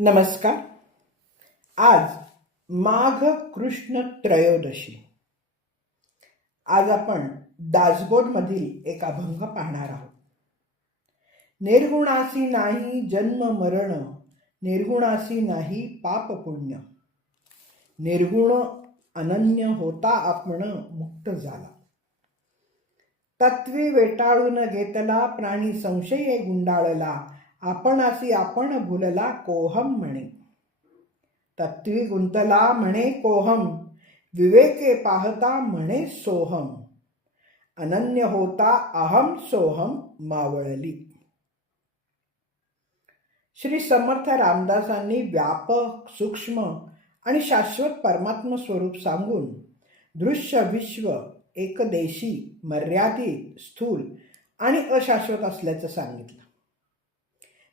नमस्कार. आज माघ कृष्ण त्रयोदशी. आज आपण दासबोधमधील एक अभंग पाहणार आहोत. निर्गुणासी नाही जन्म मरण निर्गुणासी नाही पाप पुण्य. निर्गुण अनन्य होता आपण मुक्त झाला. तत्वी वेटाळून घेतला प्राणी संशये गुंडाळला आपणासी आपण भुलला कोहम म्हणे. तत्वी गुंतला म्हणे कोहम विवेके पाहता म्हणे सोहम. अनन्य होता अहम सोहम मावळली. श्री समर्थ रामदासांनी व्यापक सूक्ष्म आणि शाश्वत परमात्म स्वरूप सांगून दृश्य विश्व एकदेशी मर्यादित स्थूल आणि अशाश्वत असल्याचं सांगितलं.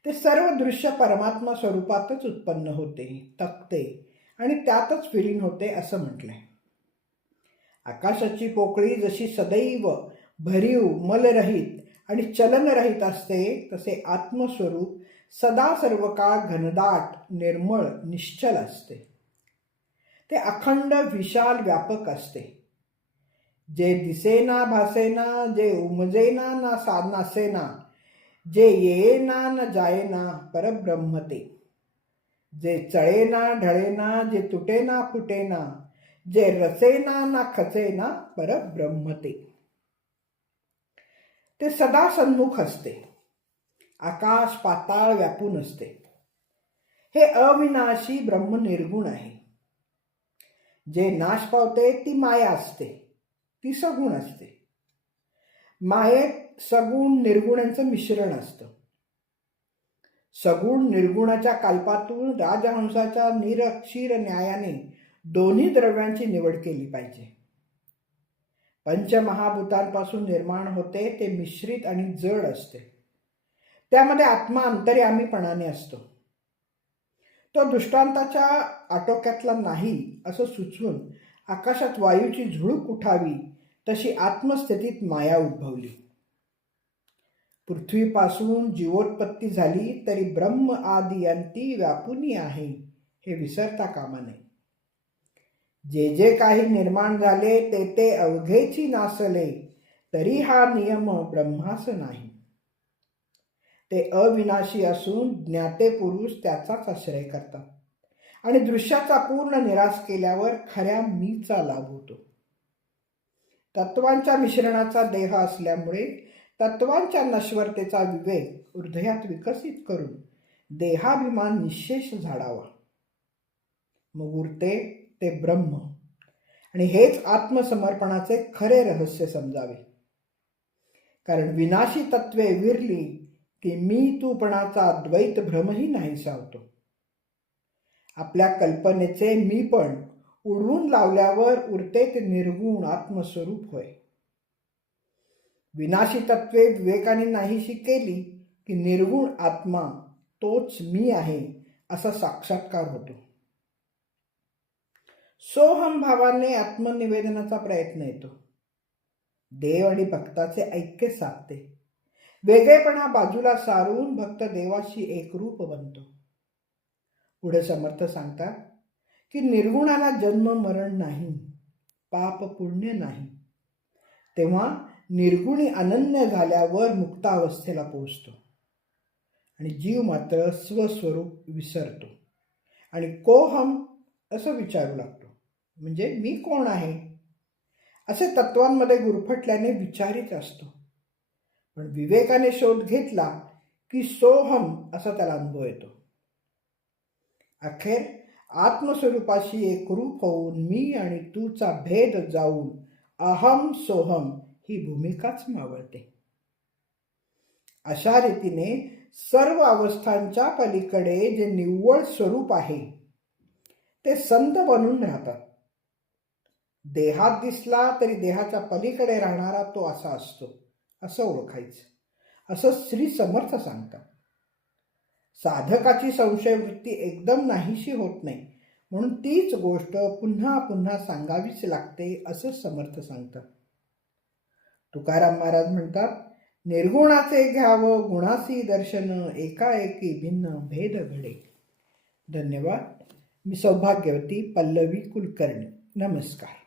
ते सर्व दृश्य परमात्मा स्वरूपातच उत्पन्न होते तकते आणि त्यातच विलीन होते असं म्हटलंय. आकाशाची पोकळी जशी सदैव भरीव मलरहित आणि चलनरहित असते तसे आत्मस्वरूप सदा सर्व काळ घनदाट निर्मळ निश्चल असते. ते अखंड विशाल व्यापक असते. जे दिसेना भासेना जे उमजेना ना साधनासेना जे येना न जायना परब्रह्म ते. जे चळेना ढळेना जे तुटेना फुटेना जे रचेना ना खचेना परब्रह्म ते. ते सदा सन्मुख असते. आकाश पाताळ व्यापून असते. हे अविनाशी ब्रह्म निर्गुण आहे. जे नाश पावते ती माया असते. ती सगुण असते. मायेत सगुण निर्गुणांचं मिश्रण असतं. सगुण निर्गुणाच्या कल्पातून राजहंसाच्या निरक्षीर न्यायाने दोन्ही द्रव्यांची निवड केली पाहिजे. पंचमहाभूतांपासून निर्माण होते ते मिश्रित आणि जड असते. त्यामध्ये आत्मा अंतर्यामीपणाने असतो. तो दृष्टांताच्या आटोक्यातला नाही असं सुचवून आकाशात वायूची झुळूक उठावी तशी आत्मस्थितीत माया उद्भवली. पृथ्वीपासून जीवोत्पत्ती झाली तरी ब्रह्म आदी अंती व्यापुनी आहे हे विसरता कामा नये. जे जे काही निर्माण झाले ते ते अवघेची नासले तरी हा नियम ब्रह्मास नाही. ते अविनाशी असून ज्ञाते पुरुष त्याचाच आश्रय करतात आणि दृश्याचा पूर्ण निराश केल्यावर खऱ्या मीचा लाभ होतो. तत्वांच्या मिश्रणाचा देह असल्यामुळे तत्वांच्या नश्वरतेचा विवेक हृदयात विकसित करून देहाभिमान निशेष झाडावा. मग उरते ते ब्रह्म. आणि हेच आत्मसमर्पणाचे खरे रहस्य समजावे. कारण विनाशी तत्वे विरली की मी तूपणाचा द्वैत भ्रमही नाही सावतो. आपल्या कल्पनेचे मी पण उडवून लावल्यावर उरते ते निर्गुण आत्मस्वरूप होय. विनाशी तत्वे विवेकाने नाहीशी केली की निर्गुण आत्मा तोच मी आहे असा साक्षात्कार होतो. सोहम भावाने आत्मनिवेदनाचा प्रयत्न येतो. देव आणि भक्ताचे ऐक्य साधते. वेगळेपणा बाजूला सारून भक्त देवाशी एकरूप बनतो. पुढे समर्थ सांगतात की निर्गुणाला जन्म मरण नाही पाप पुण्य नाही. तेव्हा निर्गुणी अनन्य झाल्यावर मुक्तावस्थेला पोहोचतो. आणि जीव मात्र स्वस्वरूप विसरतो. आणि कोहम असं विचारू लागतो. म्हणजे मी कोण आहे? असे तत्वांमध्ये गुरफटल्याने विचारित असतो. पण विवेकाने शोध घेतला की सोहम असा त्याला अनुभव येतो. अखेर आत्मस्वरूपाशी एकरूप होऊन मी आणि तूचा भेद जाऊन अहम सोहम ही भूमिकाच मावळते. अशा रीतीने सर्व अवस्थांच्या पलीकडे जे निव्वळ स्वरूप आहे ते संत बनून राहतात. देहात दिसला तरी देहाच्या पलीकडे राहणारा तो असा असतो असं ओळखायचं असं श्री समर्थ सांगतात. साधकाची संशयवृत्ती एकदम नाहीशी होत नाही म्हणून तीच गोष्ट पुन्हा पुन्हा सांगावीच लागते असं समर्थ सांगतात. तुकाराम महाराज म्हणतात निर्गुणाचे घ्यावं गुणासी दर्शन एकाएकी भिन्न भेद घडे. धन्यवाद. मी सौभाग्यवती पल्लवी कुलकर्णी. नमस्कार.